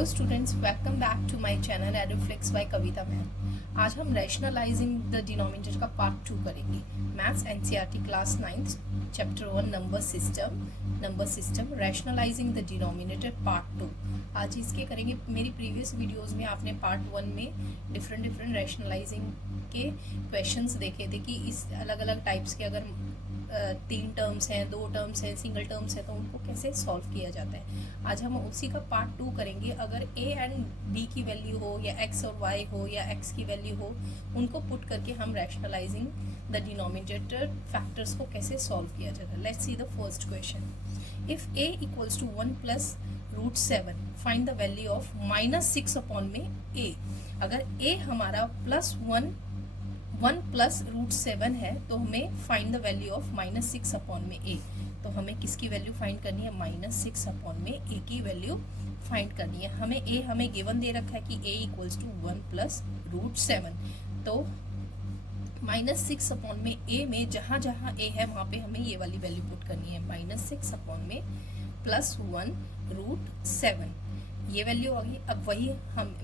Hello students, welcome back to my channel Eduflix by Kavita ma'am. आज हम rationalising the denominator का part 2 करेंगे। Maths NCERT class 9 chapter 1 number system rationalising the denominator part 2। आज इसके करेंगे। मेरी प्रीवियस वीडियोस में आपने पार्ट 1 में डिफरेंट रैशनलाइजिंग के क्वेश्चंस देखे थे कि इस अलग अलग टाइप्स के अगर 3 टर्म्स हैं, 2 टर्म्स हैं, सिंगल टर्म्स है तो उनको कैसे सॉल्व किया जाता है। आज हम उसी का पार्ट 2 करेंगे। अगर a एंड b की वैल्यू हो या x और y हो या x की वैल्यू हो, उनको पुट करके हम रैशनलाइजिंग द डिनोमिनेटर फैक्टर्स को कैसे सॉल्व किया जाता है। Let's see the first question. If a equals to 1 plus root 7 find the value of -6 upon में a। अगर a हमारा +1 प्लस रूट 7 है तो हमें find the value of -6 upon में a। तो हमें किसकी वैल्यू फाइंड करनी है? -6 अपॉन में a की वैल्यू फाइंड करनी है। हमें गिवन दे रखा है कि a equals to 1 plus root 7। तो -6 अपॉन में a में जहाँ जहाँ a है वहाँ पे हमें ये वाली वैल्यू पुट करनी है। -6 अपॉन में +1 रूट 7 ये वैल्यू होगी। अब वही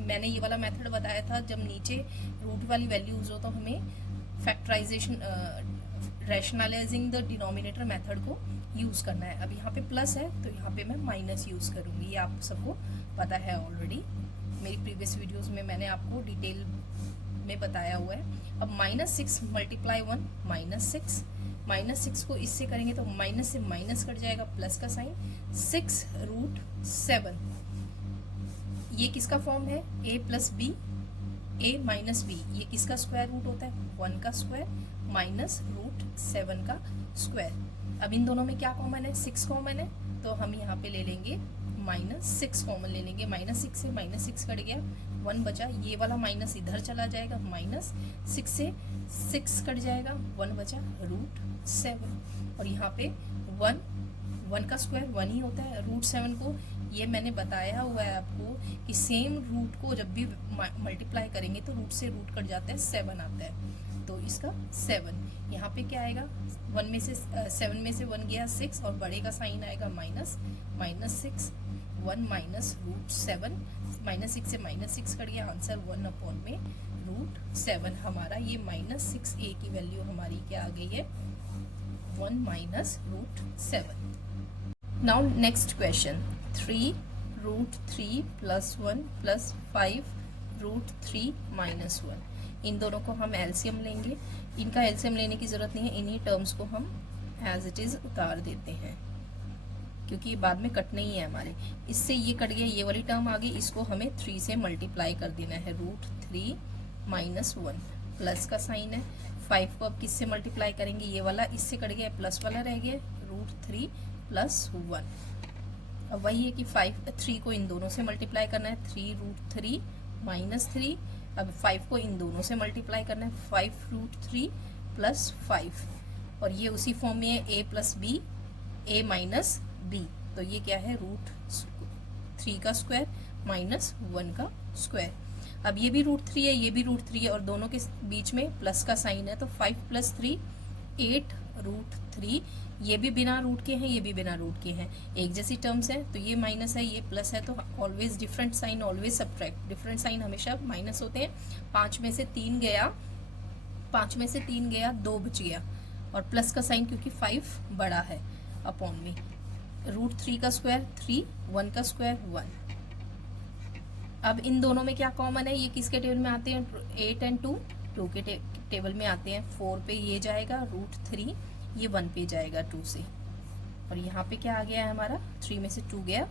मैंने ये वाला मेथड बताया था, जब नीचे रूट वाली वैल्यूज हो तो हमें factorization rationalizing the denominator method को यूज़ करना है। अब यहाँ पे प्लस है तो यहाँ पे मैं माइनस यूज़ करूँगी। ये आप सबको पता है ऑलरेडी, मेरी प्रीवियस वीडियोस में मैंने आपको डिटेल में बताया हुआ है। अब -6 मल्टीप्लाई 1 -6, -6 को इससे करेंगे तो माइनस से माइनस कट जाएगा, प्लस का साइन, 6 रूट 7। ये किसका फॉर्म है? a plus B, a minus B. ये किसका स्क्वायर रूट होता है? 1 का स्क्वायर माइनस रूट 7 का स्क्वायर। अब इन दोनों में क्या कॉमन है? 6 कॉमन है, तो हम यहाँ पे ले लेंगे -6 कॉमन ले लेंगे। -6 से -6 कट गया, 1 बचा। ये वाला माइनस इधर चला जाएगा, -6 से 6 कट जाएगा, 1 बचा रूट 7। और यहाँ पे 1 का स्क्वायर 1 ही होता है। रूट 7 को ये मैंने बताया हुआ है आपको कि सेम रूट को जब भी मल्टीप्लाई करेंगे तो रूट से रूट कट जाता है, 7 आता है। तो इसका 7 यहाँ पे क्या आएगा? 1 में से 7 में से 1 गया 6 और बड़े का साइन आएगा माइनस, -6 1 माइनस रूट 7। -6 से -6 कट गया, आंसर 1 अपॉन में रूट 7। हमारा ये -6a की वैल्यू हमारी क्या आ गई है? 1 minus root 7। Now next question, 3 root 3 plus 1 plus 5 root 3 minus 1। इन दोनों को हम एलसीएम लेंगे। इनका एलसीएम लेने की ज़रूरत नहीं है, इन्हीं टर्म्स को हम एज इट इज़ उतार देते हैं क्योंकि ये बाद में कटने ही है हमारे। इससे ये कट गया, ये वाली टर्म आ गई, इसको हमें 3 से मल्टीप्लाई कर देना है। रूट 3 माइनस 1, प्लस का साइन है। 5 को अब किससे मल्टीप्लाई करेंगे? ये वाला इससे कट गया, प्लस वाला रह गया, रूट 3 प्लस 1। अब वही है कि 3 को इन दोनों से मल्टीप्लाई करना है, 3 रूट 3 माइनस 3। अब 5 को इन दोनों से मल्टीप्लाई करना है, 5 रूट 3 प्लस 5। और ये उसी फॉर्म में है, a plus B, a minus B. तो ये क्या है? रूट 3 का स्क्वायर माइनस 1 का स्क्वायर। अब ये भी रूट 3 है, ये भी रूट 3 है और दोनों के बीच में प्लस का साइन है, तो 5 प्लस 3 8 रूट 3। ये भी बिना रूट के हैं, ये भी बिना रूट के हैं, एक जैसी टर्म्स है। तो ये माइनस है, ये प्लस है, तो always different sign, always subtract. Different sign हमेशा माइनस होते हैं। 5 में से 3 गया, 2 बच गया और प्लस का साइन क्योंकि 5 बड़ा है अपॉन में। रूट 3 का स्क्वायर 3, 1 का स्क्वायर 1। अब इन दोनों में क्या कॉमन है? ये किसके टेबल में आते हैं? 8 एंड 2 के टेबल में आते हैं। 4 पे ये जाएगा रूट 3, ये 1 पे जाएगा 2 से। और यहाँ पे क्या आ गया है हमारा? 3 में से 2 गया,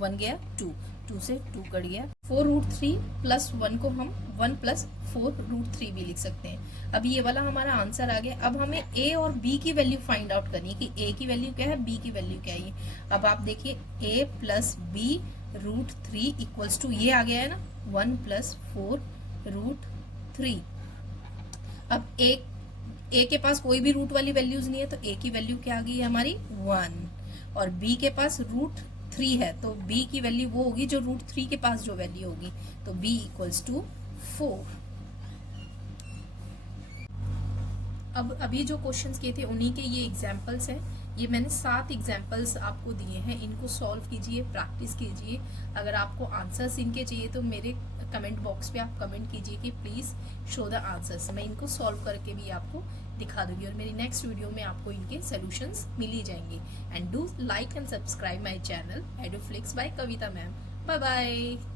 1 गया 2 से 2 कट गया। 4 रूट 3 प्लस 1 को हम 1 प्लस 4 रूट 3 भी लिख सकते हैं। अब ये वाला हमारा आंसर आ गया। अब हमें a और b की वैल्यू फाइंड आउट करनी है कि a की वैल्यू क्या है, b की वैल्यू क्या है। अब आप देखिए, a plus B root 3 equals to ये आ गया है ना, 1 प्लस 4 रूट 3। अब a के पास कोई भी रूट वाली वैल्यूज नहीं है, तो a की वैल्यू क्या आ गई है हमारी? 1। और b के पास रूट 3 है, तो b की वैल्यू वो होगी जो रूट 3 के पास जो वैल्यू होगी, तो b इक्वल्स टू 4। अब अभी जो क्वेश्चंस किए थे उन्हीं के ये एग्जांपल्स हैं ये मैंने 7 एग्जाम्पल्स आपको दिए हैं, इनको सॉल्व कीजिए, प्रैक्टिस कीजिए। अगर आपको आंसर्स इनके चाहिए तो मेरे कमेंट बॉक्स पे आप कमेंट कीजिए कि प्लीज़ शो द आंसर्स, मैं इनको सॉल्व करके भी आपको दिखा दूंगी और मेरी नेक्स्ट वीडियो में आपको इनके सॉल्यूशंस मिल ही जाएंगे। And do like and subscribe my channel Eduflix by Kavita ma'am. Bye bye.